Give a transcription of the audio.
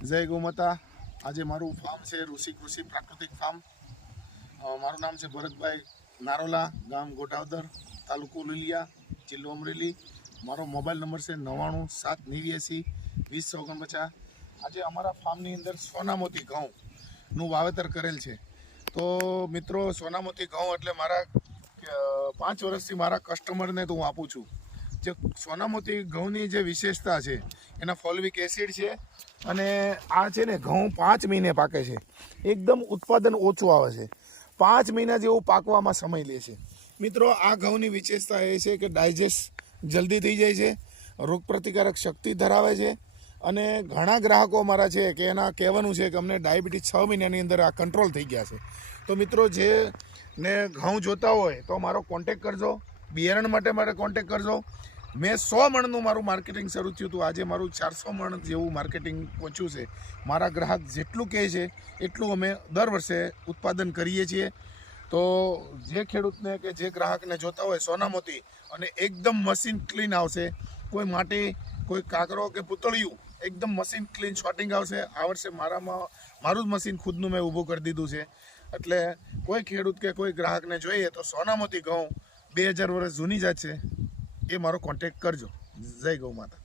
જય ગૌ માતા। આજે મારું ફાર્મ છે ઋષિ કૃષિ પ્રાકૃતિક ફાર્મ। મારું નામ છે ભરતભાઈ નારોલા, ગામ ગોટાવદર, તાલુકો લીલિયા, જિલ્લો અમરેલી। મારો મોબાઈલ નંબર છે 99 789 20 49। આજે અમારા ફાર્મની અંદર સોનામોતી ઘઉંનું વાવેતર કરેલ છે। તો મિત્રો, સોનામોતી ઘઉં એટલે મારા 5 વર્ષથી મારા કસ્ટમરને તો હું આપું છું। જે સોનામોતી ઘઉંની જે વિશેષતા છે એના ફોલિક એસિડ છે, અને આ છે ને ઘઉં 5 મહિને પાકે છે। એકદમ ઉત્પાદન ઓછું આવે છે, 5 મહિના જેવું પાકવામાં સમય લે છે। મિત્રો, આ ઘઉંની વિશેષતા એ છે કે ડાયજેસ્ટ જલ્દી થઈ જાય છે, રોગપ્રતિકારક શક્તિ ધરાવે છે, અને ઘણા ગ્રાહકો અમારા છે કે એના કહેવાનું છે કે અમને ડાયાબિટીસ 6 મહિનાની અંદર આ કંટ્રોલ થઈ ગયા છે। તો મિત્રો, જે ને ઘઉં જોતા હોય તો મારો કોન્ટેક કરજો, બિયારણ માટે મારે કોન્ટેક કરજો। મેં 100 મણનું મારું માર્કેટિંગ શરૂ થયું હતું, આજે મારું 400 મણ જેવું માર્કેટિંગ પહોંચ્યું છે। મારા ગ્રાહક જેટલું કહે છે એટલું અમે દર વર્ષે ઉત્પાદન કરીએ છીએ। તો જે ખેડૂતને કે જે ગ્રાહકને જોતા હોય સોનામોતી, અને એકદમ મશીન ક્લીન આવશે, કોઈ માટી, કોઈ કાકરો કે પૂતળિયું, એકદમ મશીન ક્લીન શોટિંગ આવશે। આ વર્ષે મારું જ મશીન ખુદનું મેં ઊભું કરી દીધું છે। એટલે કોઈ ખેડૂત કે કોઈ ગ્રાહકને જોઈએ તો સોનામોતી ઘઉં 2000 વર્ષ જૂની જાત છે, એ મારો કોન્ટેક્ટ કરજો। જય ગૌ માતા।